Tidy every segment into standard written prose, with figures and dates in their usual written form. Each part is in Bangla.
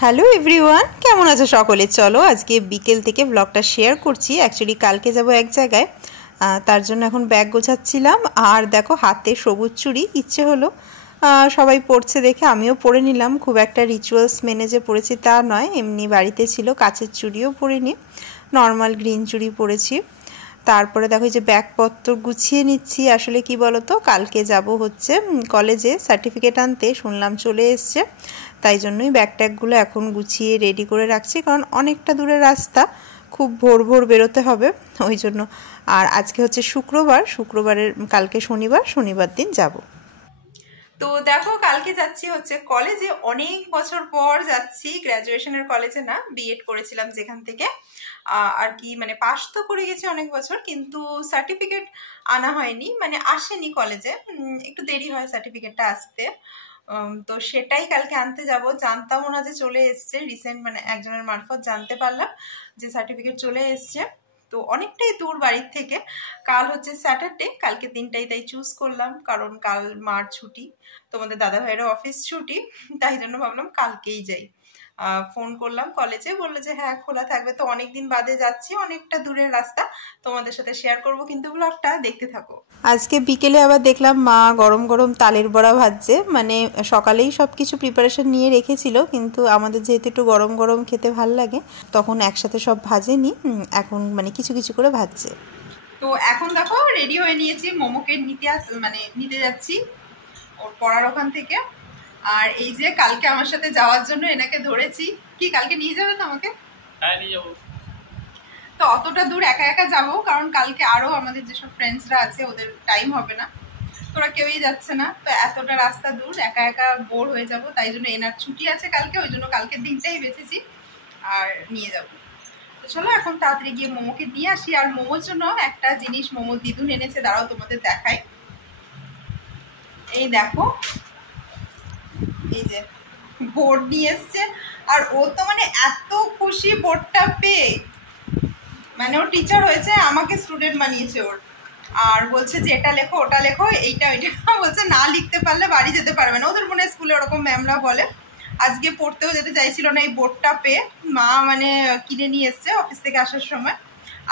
হ্যালো এভরিওয়ান, কেমন আছো সকলে? চলো আজকে বিকেল থেকে ব্লগটা শেয়ার করছি। অ্যাকচুয়ালি কালকে যাব এক জায়গায়, তার জন্য এখন ব্যাগ গোছাচ্ছিলাম। আর দেখো হাতে সবুজ চুড়ি, ইচ্ছে হলো সবাই পরছে দেখে আমিও পরে নিলাম। খুব একটা রিচুয়ালস মেনে যে পরেছি তা নয়, এমনি বাড়িতে ছিল, কাচের চুড়িও পরিনি, নর্মাল গ্রিন চুড়ি পরেছি। তারপরে দেখো যে ব্যাগপত্র গুছিয়ে নিচ্ছি। আসলে কি বলতো, কালকে যাব হচ্ছে কলেজে সার্টিফিকেট আনতে, শুনলাম চলে এসছে, তাই জন্যই ব্যাগ ট্যাগগুলো এখন গুছিয়ে রেডি করে রাখছি, কারণ অনেকটা দূরের রাস্তা, খুব ভোর ভোর বেরোতে হবে ওই জন্য। আর আজকে হচ্ছে শুক্রবারের কালকে শনিবার দিন যাব। তো দেখো কালকে যাচ্ছি হচ্ছে কলেজে, অনেক বছর পর যাচ্ছি, গ্র্যাজুয়েশনের কলেজে না, বিএড করেছিলাম যেখান থেকে আর কি, মানে পাস তো করে গেছি অনেক বছর, কিন্তু সার্টিফিকেট আনা হয়নি, মানে আসেনি কলেজে, একটু দেরি হয় সার্টিফিকেটটা আসতে। তো সেটাই কালকে আনতে যাব। জানতামও না যে চলে এসছে, রিসেন্ট মানে একজনের মারফত জানতে পারলাম যে সার্টিফিকেট চলে এসছে। তো অনেকটাই দূর বাড়ির থেকে। কাল হচ্ছে স্যাটারডে, কালকে দিনটাই তাই চুজ করলাম, কারণ কাল মার ছুটি, তোমাদের দাদা ভাইয়েরও অফিস ছুটি, তাই জন্য ভাবলাম কালকেই যাই। ফোন করলাম কলেজে, বললো যে হ্যাঁ খোলা থাকবে। তো অনেকদিন বাদে যাচ্ছি, অনেকটা দূরের রাস্তা, তোমাদের সাথে শেয়ার করব, কিন্তু ব্লগটা দেখতে থাকো। আজকে বিকেলে আবার দেখলাম মা গরম গরম তালের বড়া ভাজছে, মানে সকালেই সব কিছু প্রিপারেশন নিয়ে রেখেছিল, কিন্তু আমাদের যেহেতু একটু গরম গরম খেতে ভাল লাগে, তখন একসাথে সব ভাজেনি, এখন মানে কিছু কিছু করে ভাজছে। তো এখন দেখো রেডি হয়ে নিয়েছি, মোমোকে নিতে যাচ্ছি ওর পড়ার ওখান থেকে। আর এই যে কালকে আমার সাথে যাওয়ার জন্য এনাকে ধরেছি। কি কালকে নিয়ে যাবে তো আমাকে? হ্যাঁ নিয়ে যাবো। তো অতটা দূর একা একা যাবো, কারণ কালকে আরো আমাদের যেসব ফ্রেন্ডসরা আছে ওদের টাইম হবে না, তোরা কেউই যাচ্ছে না, তো এতটা রাস্তা দূর একা একা বোর হয়ে যাব, তাই জন্য এনার ছুটি আছে কালকে, ওই জন্য কালকের দিনটাই বেঁচেছি আর নিয়ে যাব। তো চলো এখন তাড়াতাড়ি গিয়ে মোমোকে দিয়ে আসি। আর মোমোর জন্য একটা জিনিস মোমো দিদুন এনেছে, দাঁড়াও তোমাদের দেখাই। এই দেখো, এই যে বোর্ড নিয়ে এসছে, আর ও তো মানে এত খুশি বোর্ডটা পেয়ে, মানে ও টিচার হয়েছে, আমাকে স্টুডেন্ট বানিয়েছে ওর। আর বলছে যে এটা লেখো ওটা লেখো, এইটা ওইটা বলছে, না লিখতে পারলে বাড়ি যেতে পারবে না, ওদের মনে স্কুলে ওরকম ম্যামরা বলে। আজকে পড়তেও যেতে চাইছিল না, এই বোর্ডটা পেয়ে মা মানে কিনে নিয়ে এসছে অফিস থেকে আসার সময়,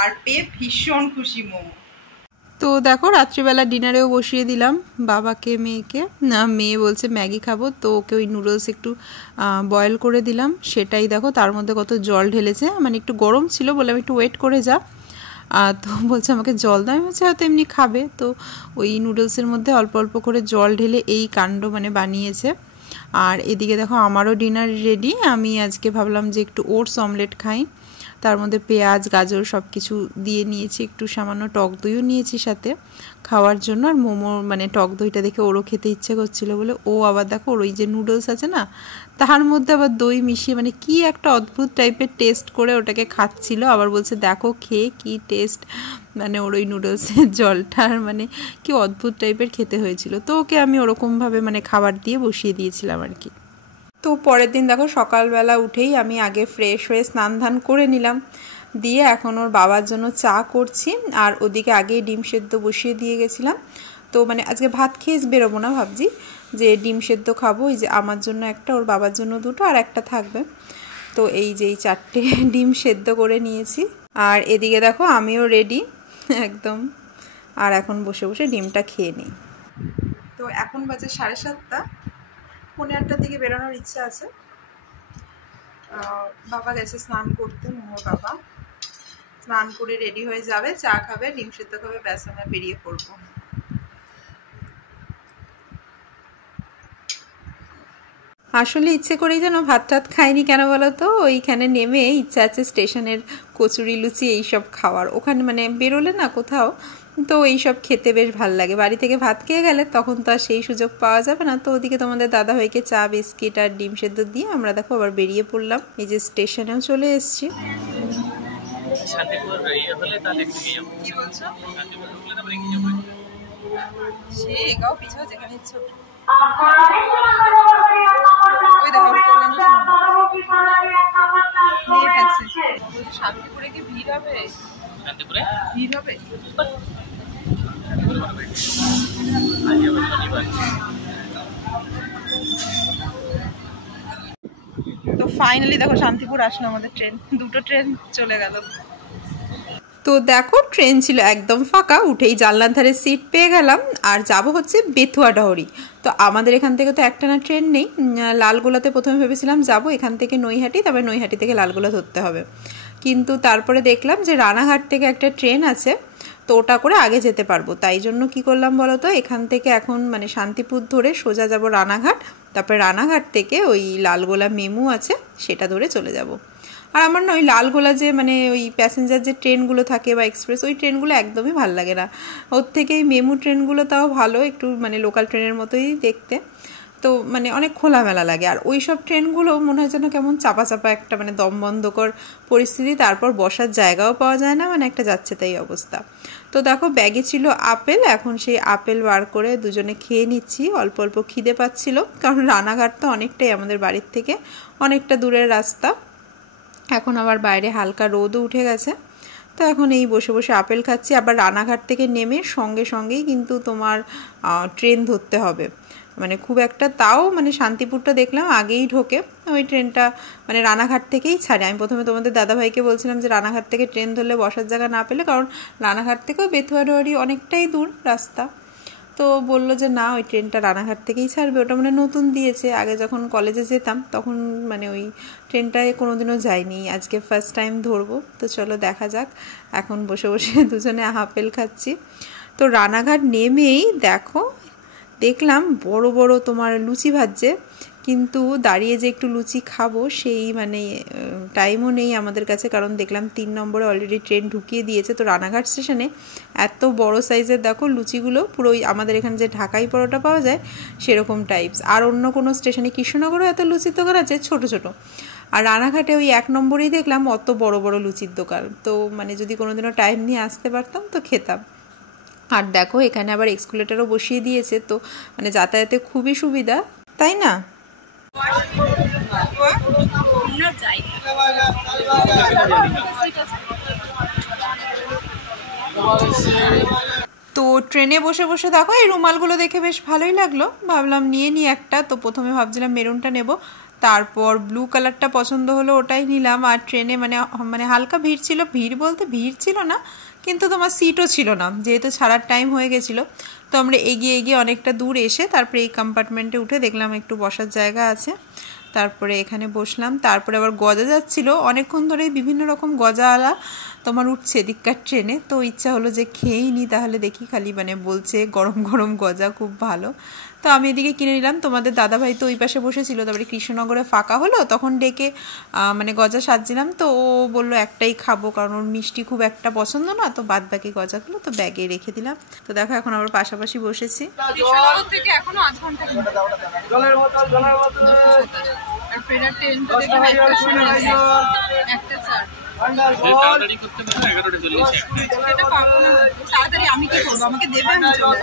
আর পেয়ে ভীষণ খুশি মোমো। তো দেখো রাত্রিবেলা ডিনারেও বসিয়ে দিলাম বাবাকে মেয়েকে, না মেয়ে বলছে ম্যাগি খাবো, তো ওকে ওই নুডলস একটু বয়েল করে দিলাম, সেটাই দেখো তার মধ্যে কত জল ঢেলেছে, মানে একটু গরম ছিল, বললাম একটু ওয়েট করে যা, তো বলছে আমাকে জল দাও, আমি বলছি হয়তো এমনি খাবে, তো ওই নুডলসের মধ্যে অল্প অল্প করে জল ঢেলে এই কাণ্ড মানে বানিয়েছে। আর এদিকে দেখো আমারও ডিনার রেডি। আমি আজকে ভাবলাম যে একটু ওটস অমলেট খাই, তার মধ্যে পেঁয়াজ গাজর সব কিছু দিয়ে নিয়েছি, একটু সামান্য টক দইও নিয়েছি সাথে খাওয়ার জন্য। আর মোমো মানে টক দইটা দেখে ওরও খেতে ইচ্ছে করছিলো বলে ও আবার দেখো ওর ওই যে নুডলস আছে না, তার মধ্যে আবার দই মিশিয়ে মানে কি একটা অদ্ভুত টাইপের টেস্ট করে ওটাকে খাচ্ছিল, আবার বলছে দেখো খেয়ে কি টেস্ট, মানে ওর ওই নুডলসের জলটার মানে কি অদ্ভুত টাইপের খেতে হয়েছিল। তো ওকে আমি ওরকমভাবে মানে খাবার দিয়ে বসিয়ে দিয়েছিলাম আর কি। তো পরের দিন দেখো সকালবেলা উঠেই আমি আগে ফ্রেশ হয়ে স্নান ধান করে নিলাম, দিয়ে এখন ওর বাবার জন্য চা করছি, আর ওদিকে আগেই ডিম সেদ্ধ বসিয়ে দিয়ে গেছিলাম। তো মানে আজকে ভাত খেয়ে বেরোবো না, ভাবছি যে ডিম সেদ্ধ খাবো, এই যে আমার জন্য একটা, ওর বাবার জন্য দুটো, আর একটা থাকবে। তো এই যে এই 4টে ডিম সেদ্ধ করে নিয়েছি, আর এদিকে দেখো আমিও রেডি একদম, আর এখন বসে বসে ডিমটা খেয়ে নিই। তো এখন বাজে 7:30, 8:30 দিকে বেরোনোর ইচ্ছা আছে। বাবা গেছে স্নান করতে, মোমোর বাবা স্নান করে রেডি হয়ে যাবে, চা খাবে, ডিম সেদ্ধ খাবে, ব্যাস আমরা বেরিয়ে পড়বো। আসলে ইচ্ছে করেই যেন ভাত টাত খাইনি, কেন বলো তো, ওইখানে নেমে ইচ্ছা আছে স্টেশনের কচুরি লুচি এইসব খাওয়ার, ওখানে মানে বেরোলে না কোথাও, তো এইসব খেতে বেশ ভাল লাগে। বাড়ি থেকে ভাত খেয়ে গেলে তখন তো আর সেই সুযোগ পাওয়া যাবে না। তো ওদিকে তোমাদের দাদা ভাইকে চা বিস্কিট আর ডিম সেদ্ধ দিয়ে আমরা দেখো আবার বেরিয়ে পড়লাম, এই যে স্টেশনেও চলে এসেছি। কি বলছো? সে এগাও পিছাও যেখানে ইচ্ছে। ওই দেখো শান্তিপুরে কি ভিড় হবে? শান্তিপুরে ভিড় হবে। তো ফাইনালি দেখো শান্তিপুর আসলো আমাদের ট্রেন, দুটো ট্রেন চলে গেল। তো দেখো ট্রেন ছিল একদম ফাঁকা, উঠেই জানলার ধারে সিট পেয়ে গেলাম। আর যাব হচ্ছে বেথুয়া ডহরি। তো আমাদের এখান থেকে তো একটানা ট্রেন নেই, লালগোলাতে প্রথমে ভেবেছিলাম যাব, এখান থেকে নৈহাটি, তারপরে নৈহাটি থেকে লালগোলা ধরতে হবে। কিন্তু তারপরে দেখলাম যে রানাঘাট থেকে একটা ট্রেন আছে, তো ওটা করে আগে যেতে পারবো। তাই জন্য কি করলাম বলো তো, এখান থেকে এখন মানে শান্তিপুর ধরে সোজা যাব রানাঘাট, তারপরে রানাঘাট থেকে ওই লালগোলা মেমু আছে সেটা ধরে চলে যাব। আর আমার না ওই লালগোলা যে মানে ওই প্যাসেঞ্জার যে ট্রেনগুলো থাকে বা এক্সপ্রেস, ওই ট্রেনগুলো একদমই ভালো লাগে না। ওর থেকে এই মেমু ট্রেনগুলো তাও ভালো, একটু মানে লোকাল ট্রেনের মতোই দেখতে, তো মানে অনেক খোলামেলা লাগে। আর ওই সব ট্রেনগুলো মনে হয় যেন কেমন চাপা চাপা একটা মানে দম বন্ধকর পরিস্থিতি, তারপর বসার জায়গাও পাওয়া যায় না, মানে একটা যাচ্ছে তাই অবস্থা। তো দেখো ব্যাগে ছিল আপেল, এখন সেই আপেল বার করে দুজনে খেয়ে নিচ্ছি। অল্প অল্প খিদে পাচ্ছিল, কারণ রানাঘাট তো অনেকটাই আমাদের বাড়ির থেকে অনেকটা দূরের রাস্তা। এখন আবার বাইরে হালকা রোদও উঠে গেছে, তো এখন এই বসে বসে আপেল খাচ্ছি। আবার রানাঘাট থেকে নেমে সঙ্গে সঙ্গেই কিন্তু তোমার ট্রেন ধরতে হবে, মানে খুব একটা, তাও মানে শান্তিপুরটা দেখলাম আগেই ঢোকে, ওই ট্রেনটা মানে রানাঘাট থেকেই ছাড়ে। আমি প্রথমে তোমাদের দাদাভাইকে বলছিলাম যে রানাঘাট থেকে ট্রেন ধরলে বসার জায়গা না পেলে, কারণ রানাঘাট থেকেও বেথুয়া ডহরি অনেকটাই দূর রাস্তা, তো বললো যে না ওই ট্রেনটা রানাঘাট থেকেই ছাড়বে, ওটা মানে নতুন দিয়েছে। আগে যখন কলেজে যেতাম তখন মানে ওই ট্রেনটায় কোনোদিনও যাইনি, আজকে ফার্স্ট টাইম ধরবো। তো চলো দেখা যাক। এখন বসে বসে দুজনে আপেল খাচ্ছি। তো রানাঘাট নেমেই দেখলাম বড় বড় তোমার লুচি ভাজছে, কিন্তু দাঁড়িয়ে যে একটু লুচি খাবো সেই মানে টাইমও নেই আমাদের কাছে, কারণ দেখলাম 3 নম্বরে অলরেডি ট্রেন ঢুকিয়ে দিয়েছে। তো রানাঘাট স্টেশনে এত বড় সাইজের দেখো লুচিগুলো, পুরো আমাদের এখানে যে ঢাকাই পরোটা পাওয়া যায় সেরকম টাইপস। আর অন্য কোনো স্টেশনে কৃষ্ণনগরও এত লুচির দোকান আছে ছোট ছোট, আর রানাঘাটে ওই 1 নম্বরেই দেখলাম অত বড় বড় লুচির দোকান। তো মানে যদি কোনোদিনও টাইম নিয়ে আসতে পারতাম তো খেতাম। আর দেখো এখানে আবার এক্সকুলেটারও বসিয়ে দিয়েছে, তো মানে যাতায়াতে খুবই সুবিধা, তাই না? তো ট্রেনে বসে বসে দেখো এই রুমালগুলো দেখে বেশ ভালোই লাগলো, ভাবলাম নিয়ে নিই একটা। তো প্রথমে ভাবছিলাম মেরুনটা নেব, তারপর ব্লু কালারটা পছন্দ হলো ওটাই নিলাম। আর ট্রেনে মানে হালকা ভিড় ছিল, ভিড় বলতে ভিড় ছিল না, কিন্তু তোমার সিটও ছিল না, যেহেতু ছাড়ার টাইম হয়ে গেছিলো। তো আমরা এগিয়ে এগিয়ে অনেকটা দূর এসে তারপরে এই কম্পার্টমেন্টে উঠে দেখলাম একটু বসার জায়গা আছে, তারপরে এখানে বসলাম। তারপরে আবার গজা যাচ্ছিল অনেকক্ষণ ধরেই, বিভিন্ন রকম গজাওয়ালা তোমার উঠছে এদিককার ট্রেনে। তো ইচ্ছা হলো যে খেয়েই নিই, তাহলে দেখি, খালি মানে বলছে গরম গরম গজা খুব ভালো। তো আমি এদিকে কিনে নিলাম। তোমাদের দাদাভাই তো ওই পাশে বসেছিল, তারপরে কৃষ্ণনগরে ফাঁকা হলো তখন ডেকে মানে গজা সাজছিলাম। তো ও বললো একটাই খাবো, কারণ ওর মিষ্টি খুব একটা পছন্দ না, তো বাদ বাকি গজাগুলো তো ব্যাগে রেখে দিলাম। তো দেখো এখন আবার পাশাপাশি বসেছি। থেকে এখনো 8 ঘন্টা তাড়াতাড়ি করতে পারো 11:40 তাড়াতাড়ি আমি কি করবো, আমাকে দেবে, আমি চলে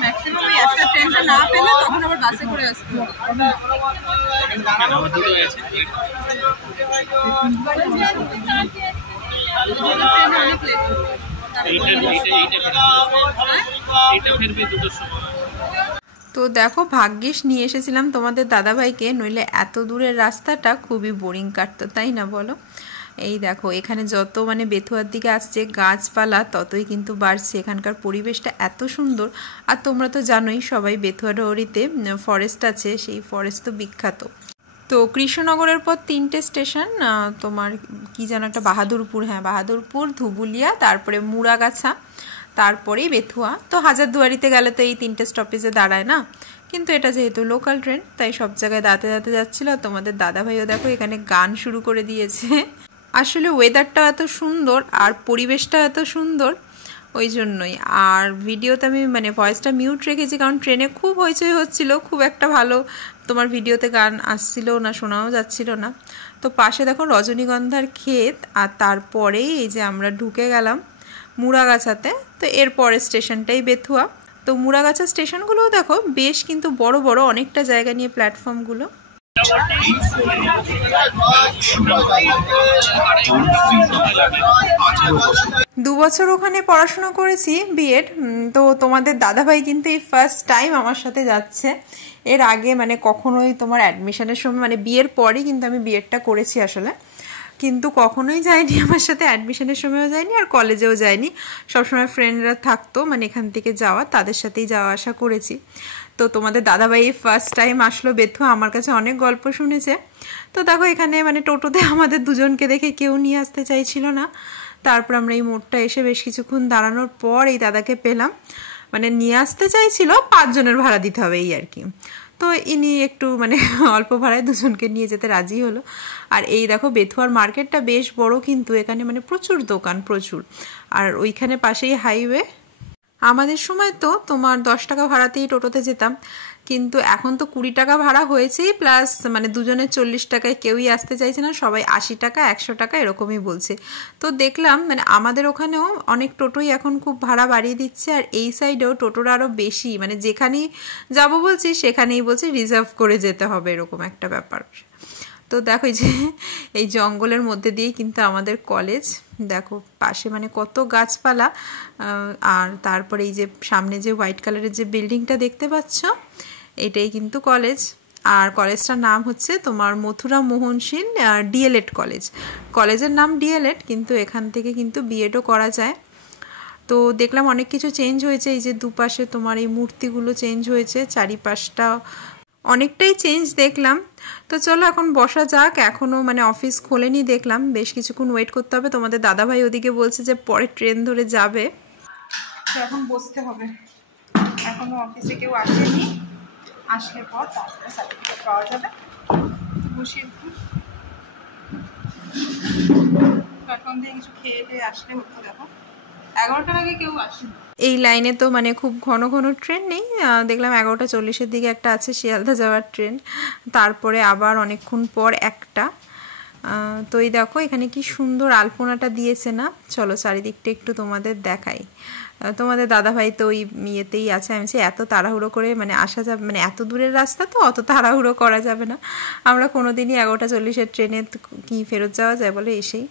ম্যাক্সিমাম একটা ট্রেনটা না পেলে তখন আবার বাসে করে আসতে হবে। তো দেখো ভাগ্যিস নিয়ে এসেছিলাম তোমাদের দাদাভাইকে, নইলে এত দূরের রাস্তাটা খুবই বোরিং কাটতো, তাই না বলো? এই দেখো এখানে যত মানে বেথুয়ার দিকে আসছে গাছপালা ততই কিন্তু বাড়ছে, এখানকার পরিবেশটা এত সুন্দর। আর তোমরা তো জানোই সবাই বেথুয়া ডহরিতে ফরেস্ট আছে, সেই ফরেস্ট তো বিখ্যাত। তো কৃষ্ণনগরের পর 3টে স্টেশন, তোমার কি যেন একটা বাহাদুরপুর, হ্যাঁ বাহাদুরপুর, ধুবুলিয়া, তারপরে মুড়াগাছা, তারপরেই বেথুয়া। তো হাজারদুয়ারিতে গেলে তো এই 3টে স্টপেজে দাঁড়ায় না, কিন্তু এটা যেহেতু লোকাল ট্রেন তাই সব জায়গায় দাঁড়াতে দাঁড়াতে যাচ্ছিল। তোমাদের দাদাভাইও দেখো এখানে গান শুরু করে দিয়েছে। আসলে ওয়েদারটাও এত সুন্দর আর পরিবেশটা এত সুন্দর, ওই জন্যই। আর ভিডিওতে আমি মানে ভয়েসটা মিউট রেখেছি, কারণ ট্রেনে খুব হইচই হচ্ছিল, খুব একটা ভালো তোমার ভিডিওতে গান আসছিল না, শোনাও যাচ্ছিল না। তো পাশে দেখো রজনীগন্ধার ক্ষেত, আর তারপরেই এই যে আমরা ঢুকে গেলাম মুড়াগাছাতে। তো এর পরের স্টেশনটাই বেথুয়া। তো মুড়াগাছা স্টেশনগুলোও দেখো বেশ কিন্তু বড় বড়, অনেকটা জায়গা নিয়ে প্ল্যাটফর্মগুলো। দু বছর ওখানে পড়াশোনা করেছি বিএড। তো তোমাদের দাদাভাই কিন্তু এই ফার্স্ট টাইম আমার সাথে যাচ্ছে। এর আগে মানে কখনোই তোমার অ্যাডমিশনের সময় মানে বিয়ের পরই কিন্তু আমি বিএডটা করেছি আসলে, কিন্তু কখনোই যায়নি আমার সাথে, অ্যাডমিশনের সময়ও যায়নি আর কলেজেও যায়নি। সবসময় ফ্রেন্ডরা থাকতো মানে এখান থেকে যাওয়া, তাদের সাথেই যাওয়া আসা করেছি। তো তোমাদের দাদাভাই ফার্স্ট টাইম আসলো বেথু, আমার কাছে অনেক গল্প শুনেছে। তো দেখো এখানে মানে টোটোতে আমাদের দুজনকে দেখে কেউ নিয়ে আসতে চাইছিল না। তারপর আমরা এই মোড়টা এসে বেশ কিছুক্ষণ দাঁড়ানোর পর এই দাদাকে পেলাম, মানে নিয়ে আসতে চাইছিল, 5 জনের ভাড়া দিতে হবে এই আর কি। তো ইনি একটু মানে অল্প ভাড়ায় দুজনকে নিয়ে যেতে রাজি হলো। আর এই দেখো বেথুয়ার মার্কেটটা বেশ বড়, কিন্তু এখানে মানে প্রচুর দোকান, প্রচুর। আর ওইখানে পাশেই হাইওয়ে। আমাদের সময় তো তোমার 10 টাকা ভাড়াতেই টোটোতে যেতাম, কিন্তু এখন তো 20 টাকা ভাড়া হয়েছেই, প্লাস মানে দুজনের 40 টাকায় কেউই আসতে চাইছে না, সবাই 80 টাকা 100 টাকা এরকমই বলছে। তো দেখলাম মানে আমাদের ওখানেও অনেক টোটোই এখন খুব ভাড়া বাড়িয়ে দিচ্ছে, আর এই সাইডেও টোটোর আরও বেশি, মানে যেখানেই যাবো বলছি সেখানেই বলছে রিজার্ভ করে যেতে হবে, এরকম একটা ব্যাপার। তো দেখো এই যে এই জঙ্গলের মধ্যে দিয়েই কিন্তু আমাদের কলেজ, দেখো পাশে মানে কত গাছপালা। আর তারপরে এই যে সামনে যে হোয়াইট কালারের যে বিল্ডিংটা দেখতে পাচ্ছ, এটাই কিন্তু কলেজ। আর কলেজটার নাম হচ্ছে তোমার মথুরা মোহন সেন ডিএলএড কলেজ। কলেজের নাম ডিএলএড, কিন্তু এখান থেকে কিন্তু বিএডও করা যায়। তো দেখলাম অনেক কিছু চেঞ্জ হয়েছে, এই যে দুপাশে তোমার এই মূর্তিগুলো চেঞ্জ হয়েছে, চারিপাশটা অনেকটাই চেঞ্জ দেখলাম। তো চলো এখন বসা যাক, এখনও মানে অফিস খোলেনি দেখলাম, বেশ কিছুক্ষণ ওয়েট করতে হবে। তোমাদের দাদাভাই ওদিকে বলছে যে পরে ট্রেন ধরে যাবে, তো এখন বসতে হবে। এখনও অফিসে কেউ আসেনি, আসলে পর তারপরে সার্টিফিকেট পাওয়া যাবে। বসে একটু প্ল্যাটফর্ম দিয়ে কিছু খেয়ে আসলে হতো। দেখো 11টার আগে কেউ আসেনি। এই লাইনে তো মানে খুব ঘন ঘন ট্রেন নেই, দেখলাম 11:40-এর দিকে একটা আছে শিয়ালদা যাওয়ার ট্রেন, তারপরে আবার অনেকক্ষণ পর একটা। তো এই দেখো এখানে কি সুন্দর আলপনাটা দিয়েছে না, চলো চারিদিকটা একটু তোমাদের দেখাই। তোমাদের দাদাভাই তো ওই ইয়েতেই আছে, আমি এত তাড়াহুড়ো করে মানে আসা যাবে, মানে এত দূরের রাস্তা তো অত তাড়াহুড়ো করা যাবে না। আমরা কোনোদিনই 11:40-এর ট্রেনে কি ফেরত যাওয়া যায় বলে, এসেই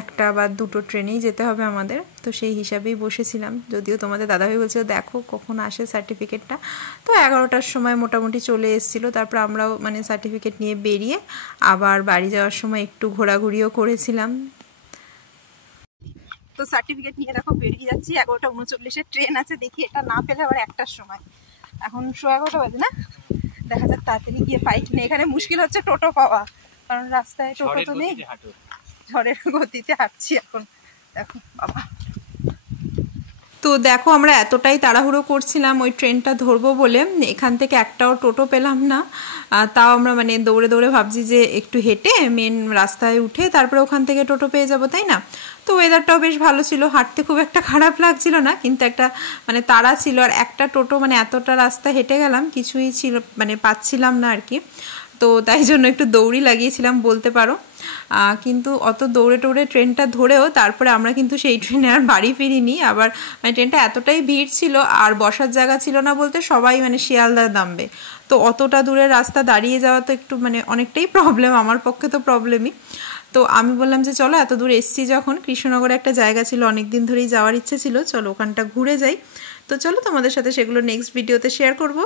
একটা বা দুটো ট্রেনেই যেতে হবে আমাদের, তো সেই হিসাবেই বসেছিলাম। যদিও তোমাদের দাদাভাই বলছিল দেখো কখন আসে সার্টিফিকেটটা, তো 11টার সময় মোটামুটি চলে এসেছিলো। তারপর আমরাও মানে সার্টিফিকেট নিয়ে বেরিয়ে আবার বাড়ি যাওয়ার সময় একটু ঘোরাঘুরিও করেছিলাম। তো সার্টিফিকেট নিয়ে দেখো বেরিয়ে যাচ্ছি, 11:39-এর ট্রেন আছে, দেখি এটা না পেলে আবার 1টার সময়। এখন 11:15 বাজে না, দেখা যাক তাড়াতাড়ি গিয়ে পাই কিনা। এখানে মুশকিল হচ্ছে টোটো পাওয়া, কারণ রাস্তায় টোটো তো নেই, ঝড়ের গতিতে হাঁটছি এখন। দেখো বাবা, তো দেখো আমরা এতটাই তাড়াহুড়ো করছিলাম ওই ট্রেনটা ধরবো বলে, এখান থেকে একটাও টোটো পেলাম না। তাও আমরা মানে দৌড়ে দৌড়ে ভাবছি যে একটু হেঁটে মেন রাস্তায় উঠে তারপরে ওখান থেকে টোটো পেয়ে যাবো, তাই না? তো ওয়েদারটাও বেশ ভালো ছিল, হাঁটতে খুব একটা খারাপ লাগছিল না, কিন্তু একটা মানে তাড়া ছিল। আর একটা টোটো মানে এতটা রাস্তা হেঁটে গেলাম, কিছুই ছিল মানে পাচ্ছিলাম না আর কি। তো তাই জন্য একটু দৌড়ি লাগিয়েছিলাম বলতে পারো। কিন্তু অত দৌড়ে টৌড়ে ট্রেনটা ধরেও তারপরে আমরা কিন্তু সেই ট্রেনে আর বাড়ি ফিরিনি। আবার মানে ট্রেনটা এতটাই ভিড় ছিল আর বসার জায়গা ছিল না, বলতে সবাই মানে শিয়ালদা নামবে, তো অতটা দূরের রাস্তা দাঁড়িয়ে যাওয়া তো একটু মানে অনেকটাই প্রবলেম, আমার পক্ষে তো প্রবলেমই। তো আমি বললাম যে চলো এত দূর এসছি যখন, কৃষ্ণনগরে একটা জায়গা ছিল অনেক দিন ধরেই যাওয়ার ইচ্ছে ছিল, চলো ওখানটা ঘুরে যাই। তো চলো তোমাদের সাথে সেগুলো নেক্সট ভিডিওতে শেয়ার করব।